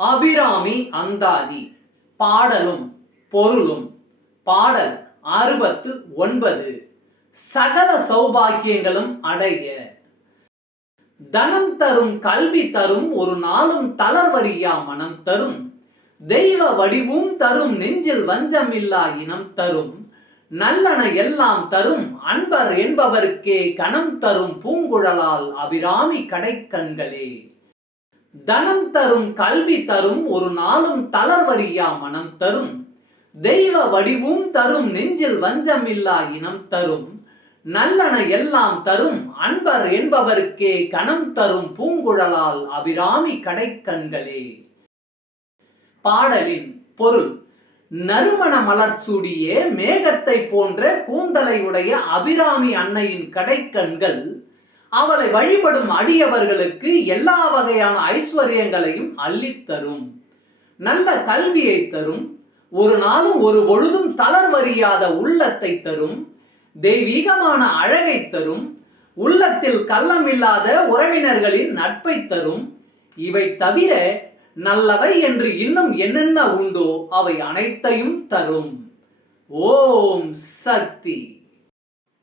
அபிராமி அந்தாதி. பாடலும் பொருளும். பாடல் அறுபத்து ஒன்பது. சகல சௌபாக்கியங்களும் அடைய. தனம் தரும் கல்வி தரும் ஒரு நாளும் தளர்வறியா மனம் தரும். தெய்வ வடிவும் தரும் நெஞ்சில் வஞ்சமில்லா இனம் தரும். நல்லன எல்லாம் தரும் அன்பர் என்பவருக்கே கணம் தரும் பூங்குழலால் அபிராமி கடைக்கண்களே. தனம் தரும் கல்வி தரும் ஒரு நாளும் தளர்வறியா மனம் தரும். தெய்வ வடிவும் தரும் நெஞ்சில் வஞ்சமில்லா இனம் தரும். நல்லன எல்லாம் தரும் அன்பர் என்பவருக்கே கணம் தரும் பூங்குழலால் அபிராமி கடைக்கண்களே. பாடலின் பொருள் நறுமண மலர் சூடிய மேகத்தை போன்ற கூந்தலை உடைய அபிராமி அன்னையின் கடைக்கண்கள் அவளை வழிபடும் அடியவர்களுக்கு எல்லா வகையான ஐஸ்வர்யங்களையும் அள்ளித்தரும் நல்ல கல்வியை தரும். ஒரு நாளும் ஒரு பொழுதும் தளர்வறியாத உள்ளத்தை தரும். தெய்வீகமான அழகை தரும். உள்ளத்தில் கள்ளமில்லாத உறவினர்களின் நட்பை தரும். இவை தவிர நல்லவை என்று இன்னும் என்னென்ன உண்டோ அவை அனைத்தையும் தரும். ஓம் சக்தி.